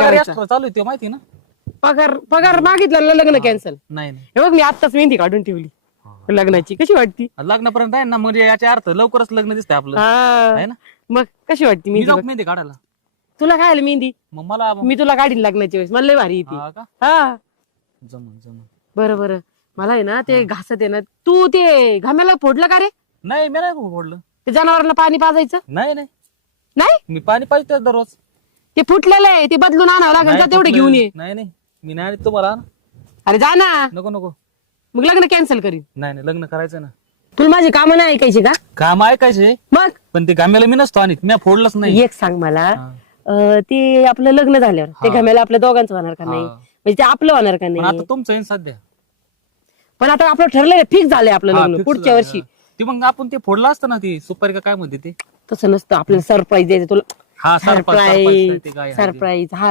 करायचा. चालू आहे ते माहिती ना. पगार मागितला लग्न कॅन्सल. नाही नाही हे बघ मी आत्ताच मेहंदी काढून ठेवली लग्नाची. कशी वाटती? लग्नापर्यंत आहे ना, म्हणजे याचा अर्थ लवकरच लग्न दिसतंय आपलं आहे हा ना. मग कशी वाटती मी मेहंदी जाऊ बघ. मेहंदी काढायला. तुला काय आलं मेहंदी? मग मला मी तुला काढीन लग्नाच्या वेळेस. मला लय भारी येते. हा का हा जमन जमन. बरं मला आहे ना ते घासत आहे ना. तू ते घाम्याला फोडलं का रे? नाही मी नाही फोडलं. ते जनावरांना पाणी पाजायचं नाही नाही नाही. मी पाणी पाजते दररोज. ते फुटलेलं आहे, ते बदलून आणावं लागेल. जा नाही तेवढे फुटलं. घेऊन ये. नाही नाही मी नाही आणत तुम्हाला. अरे जा ना. नको नको. मग लग्न कॅन्सल करीन. नाही नाही लग्न करायचं ना. तुला माझी कामं नाही ऐकायची का? काम ऐकायचे मग पण ते गाम्याला मी नसतो आणि मी फोडलंच नाही. एक सांग मला. हा. ते आपलं लग्न झाल्यावर ते हा. घाम्याला आपल्या दोघांचं होणार का नाही? हा. म्हणजे ते आपलं होणार का पण नाही? आता तुमचं आहे ना सध्या. पण आता आपलं ठरलंय, फिक्स झालंय आपलं हा, लग्न fix पुढच्या झालं. वर्षी. ते मग आपण ते फोडलं असतं ना, ती सुपारी का काय म्हणते ते. तसं नसतं. आपल्याला सरप्राईज द्यायचं तुला. हा सरप्राईज ते काय आहे ते. सरप्राईज हा